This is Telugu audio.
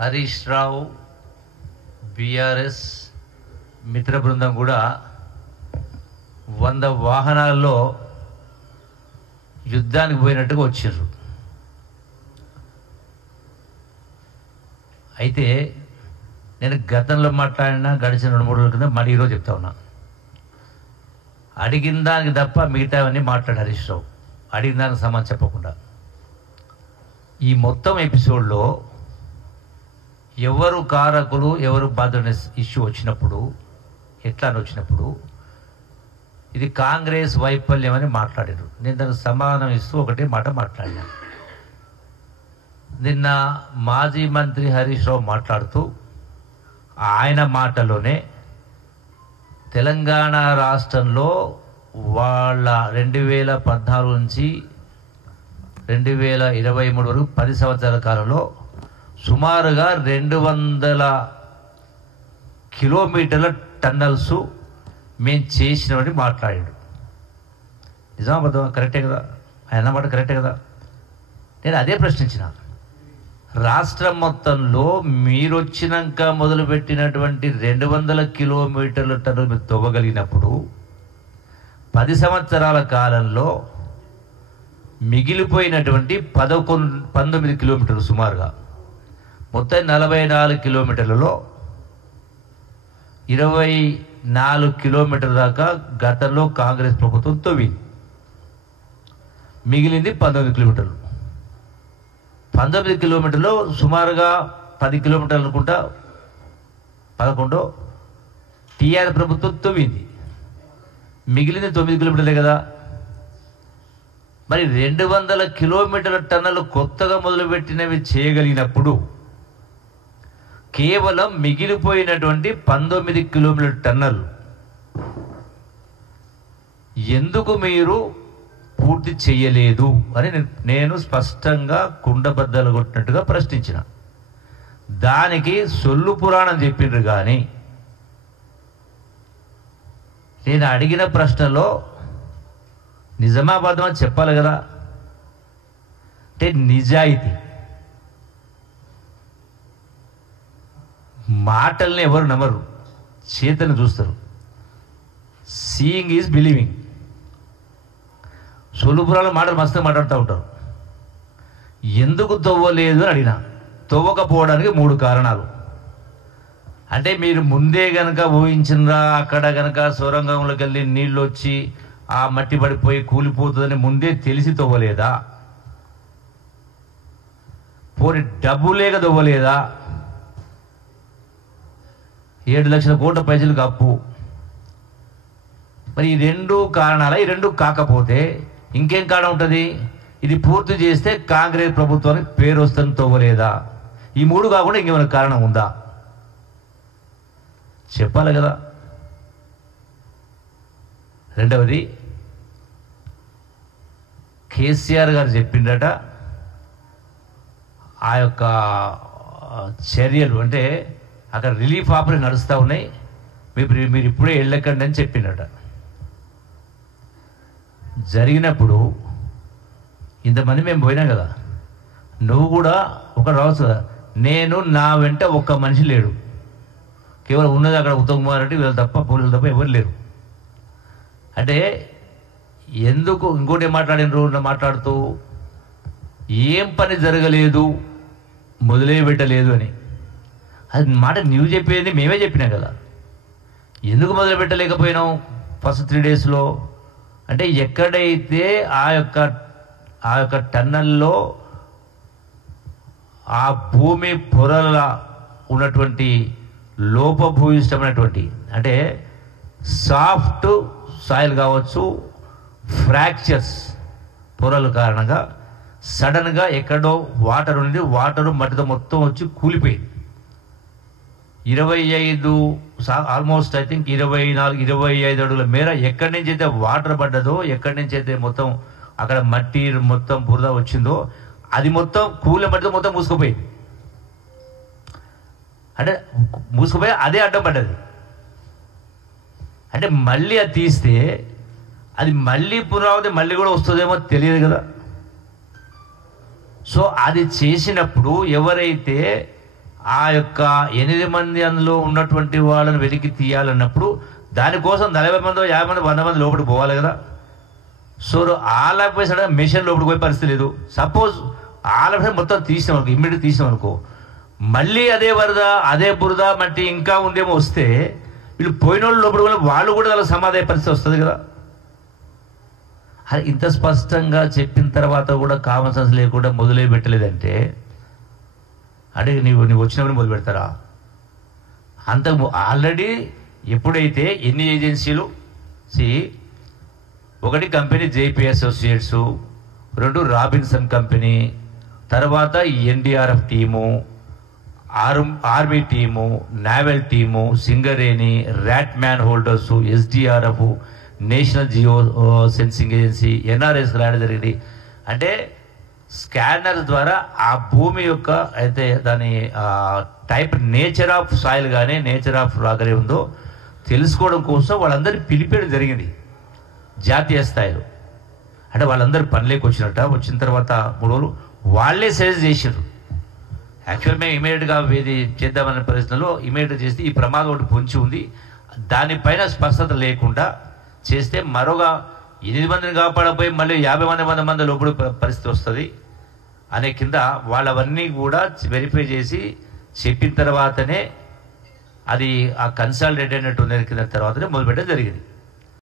హరీష్ రావు బీఆర్ఎస్ మిత్ర బృందం కూడా 100 వాహనాల్లో యుద్ధానికి పోయినట్టుగా వచ్చారు. అయితే నేను గతంలో మాట్లాడినా గడిచిన 2-3 రోజుల కింద మళ్ళీ ఈరోజు చెప్తా ఉన్నా. అడిగిన దానికి తప్ప మిగతావన్నీ మాట్లాడు హరీష్ రావు, అడిగిన దానికి సమాధానం చెప్పకుండా. ఈ మొత్తం ఎపిసోడ్లో ఎవరు కారకులు ఎవరు బాధ్యులు ఇష్యూ వచ్చినప్పుడు, ఎట్లా అని వచ్చినప్పుడు ఇది కాంగ్రెస్ వైఫల్యం అని మాట్లాడారు. నేను దానికి సమాధానం ఇస్తూ ఒకటే మాట మాట్లాడినా. నిన్న మాజీ మంత్రి హరీష్ రావు మాట్లాడుతూ ఆయన మాటలోనే తెలంగాణ రాష్ట్రంలో వాళ్ళ 2014 నుంచి 2023 వరకు 10 సంవత్సరాల కాలంలో సుమారుగా 200 కిలోమీటర్ల టన్నల్స్ మేము చేసినామని మాట్లాడాడు. నిజామాబాద్ కరెక్టే కదా, ఆయన మాట కరెక్టే కదా. నేను అదే ప్రశ్నించిన. రాష్ట్రం మొత్తంలో మీరు వచ్చినాక మొదలుపెట్టినటువంటి 200 కిలోమీటర్ల టన్నులు మీరు తవ్వగలిగినప్పుడు 10 సంవత్సరాల కాలంలో మిగిలిపోయినటువంటి 19 కిలోమీటర్లు సుమారుగా మొత్తం 44 కిలోమీటర్లలో 24 కిలోమీటర్ల దాకా గతంలో కాంగ్రెస్ ప్రభుత్వం తవ్వింది. మిగిలింది 19 కిలోమీటర్లు. 19 కిలోమీటర్లు సుమారుగా 10 కిలోమీటర్లు అనుకుంటా 11 టీఆర్ ప్రభుత్వం తవ్వింది. మిగిలింది 9 కిలోమీటర్లే కదా. మరి 200 కిలోమీటర్ల టన్నులు కొత్తగా మొదలుపెట్టినవి చేయగలిగినప్పుడు కేవలం మిగిలిపోయినటువంటి 19 కిలోమీటర్ల టన్నులు ఎందుకు మీరు పూర్తి చేయలేదు అని నేను స్పష్టంగా కుండబద్దలు కొట్టినట్టుగా ప్రశ్నించిన. దానికి సొల్లు పురాణం చెప్పిండ్రు. కానీ నేను అడిగిన ప్రశ్నలో నిజామాబాద్ అని చెప్పాలి కదా. అంటే నిజాయితీ, మాటల్ని ఎవరు నమ్మరు, చేతను చూస్తారు. Seeing is believing. సొలుపురాలు మాటలు మస్తు మాట్లాడుతూ ఉంటారు. ఎందుకు తవ్వలేదు అని అడిగిన. తవ్వకపోవడానికి 3 కారణాలు. అంటే మీరు ముందే గనక ఊహించినరా, అక్కడ గనక సొరంగంలోకి వెళ్ళి నీళ్ళు వచ్చి ఆ మట్టి పడిపోయి కూలిపోతుందని ముందే తెలిసి తవ్వలేదా? పోనీ డబ్బు లేక తవ్వలేదా? 7 లక్షల కోట్ల పైసలకు అప్పు. మరి ఈ 2 కారణాల, ఈ 2 కాకపోతే ఇంకేం కారణం ఉంటుంది? ఇది పూర్తి చేస్తే కాంగ్రెస్ ప్రభుత్వానికి పేరు వస్తుంది తవ్వలేదా? ఈ 3 కాకుండా ఇంకేమైనా కారణం ఉందా? చెప్పాలి కదా. రెండవది, కేసీఆర్ గారు చెప్పిండట ఆ యొక్క చర్యలు అంటే అక్కడ రిలీఫ్ ఆపరేషన్ నడుస్తూ ఉన్నాయి, మీరు ఇప్పుడే వెళ్ళకండి అని చెప్పిండట. జరిగినప్పుడు ఇంతమంది మేము పోయినాం కదా, నువ్వు కూడా ఒక రావచ్చు కదా. నా వెంట ఒక్క మనిషి లేడు, కేవలం ఉన్నది అక్కడ ఉత్తమ్ కుమార్ రెడ్డి, వీళ్ళు తప్ప, పోలీసులు తప్ప ఎవరు లేరు. అంటే ఎందుకు ఇంకోటి మాట్లాడినరు మాట్లాడుతూ ఏం పని జరగలేదు, మొదలే పెట్టలేదు అని. అది మాట నువ్వు చెప్పేది మేమే చెప్పినాం కదా. ఎందుకు మొదలు పెట్టలేకపోయినాం ఫస్ట్ 3 డేస్లో? అంటే ఎక్కడైతే ఆ యొక్క టన్నల్లో ఆ భూమి పొరల ఉన్నటువంటి లోపభూయిష్టమైనటువంటి అంటే సాఫ్ట్ సాయిల్ కావచ్చు, ఫ్రాక్చర్స్ పొరల కారణంగా సడన్గా ఎక్కడో వాటర్ ఉంది, వాటరు మట్టితో మొత్తం వచ్చి కూలిపోయింది. 25 ఆల్మోస్ట్ ఐ థింక్ 24-25 అడుగుల మేర ఎక్కడి నుంచి అయితే వాటర్ పడ్డదో, ఎక్కడి నుంచి అయితే మొత్తం అక్కడ మట్టి మొత్తం బురద వచ్చిందో అది మొత్తం కూలి మట్టితో మొత్తం మూసుకుపోయింది. అంటే మూసుకుపోయి అదే అడ్డం పడ్డది. అంటే మళ్ళీ అది తీస్తే అది మళ్ళీ పునరావృతి మళ్ళీ కూడా వస్తుందేమో తెలియదు కదా. సో అది చేసినప్పుడు ఎవరైతే ఆ యొక్క 8 మంది అందులో ఉన్నటువంటి వాళ్ళని వెతికి తీయాలన్నప్పుడు దానికోసం 40 మంది 50 మంది 100 మంది లోపలికి పోవాలి కదా. సో ఆలపోయి సడన్ మిషన్ లోపలికి పోయే పరిస్థితి లేదు. సపోజ్ ఆలపై మొత్తం తీసినాం అనుకో, ఇమ్మీడియట్ తీసినాం అనుకో, మళ్ళీ అదే వరద అదే బురద మట్టి ఇంకా ఉందేమో వస్తే వీళ్ళు పోయిన వాళ్ళు లోపల వాళ్ళు కూడా వాళ్ళకి సమాధే పరిస్థితి వస్తుంది కదా. ఇంత స్పష్టంగా చెప్పిన తర్వాత కూడా కామన్ సెన్స్ లేకుండా మొదలే పెట్టలేదంటే అంటే నీవు వచ్చినప్పుడు మొదలు పెడతారా? అంత ఆల్రెడీ ఎప్పుడైతే ఎన్ని ఏజెన్సీలు ఒకటి company JP Associates, 2 Robinson company, తర్వాత NDRF team, army team, naval team, Singareni, rat man holders, SDRF, national geo sensing agency, NRS రాయడం జరిగింది. అంటే స్కానర్ ద్వారా ఆ భూమి యొక్క అయితే దాని టైప్ నేచర్ ఆఫ్ సాయిల్ కానీ నేచర్ ఆఫ్ రాక్ కానీ ఉందో తెలుసుకోవడం కోసం వాళ్ళందరినీ పిలిపేయడం జరిగింది జాతీయ స్థాయిలో. అంటే వాళ్ళందరూ పనిలోకి వచ్చిన తర్వాత 3 రోజులు వాళ్ళే సజెస్ట్ చేసారు. యాక్చువల్ మేము ఇమీడియట్గా ఇది చేద్దామనే పరిస్థితుల్లో ఇమీడియట్గా చేస్తే ఈ ప్రమాదం ఒకటి పొంచి ఉంది, దానిపైన స్పష్టత లేకుండా చేస్తే మరొక 8 మందిని కాపాడపోయి మళ్ళీ 50 మంది లోపల పరిస్థితి వస్తుంది అనే కింద వాళ్ళవన్నీ కూడా వెరిఫై చేసి చెప్పిన తర్వాతనే అది ఆ కన్సల్టేట్ అయినట్టు కింద తర్వాతనే మొదలుపెట్టడం జరిగింది.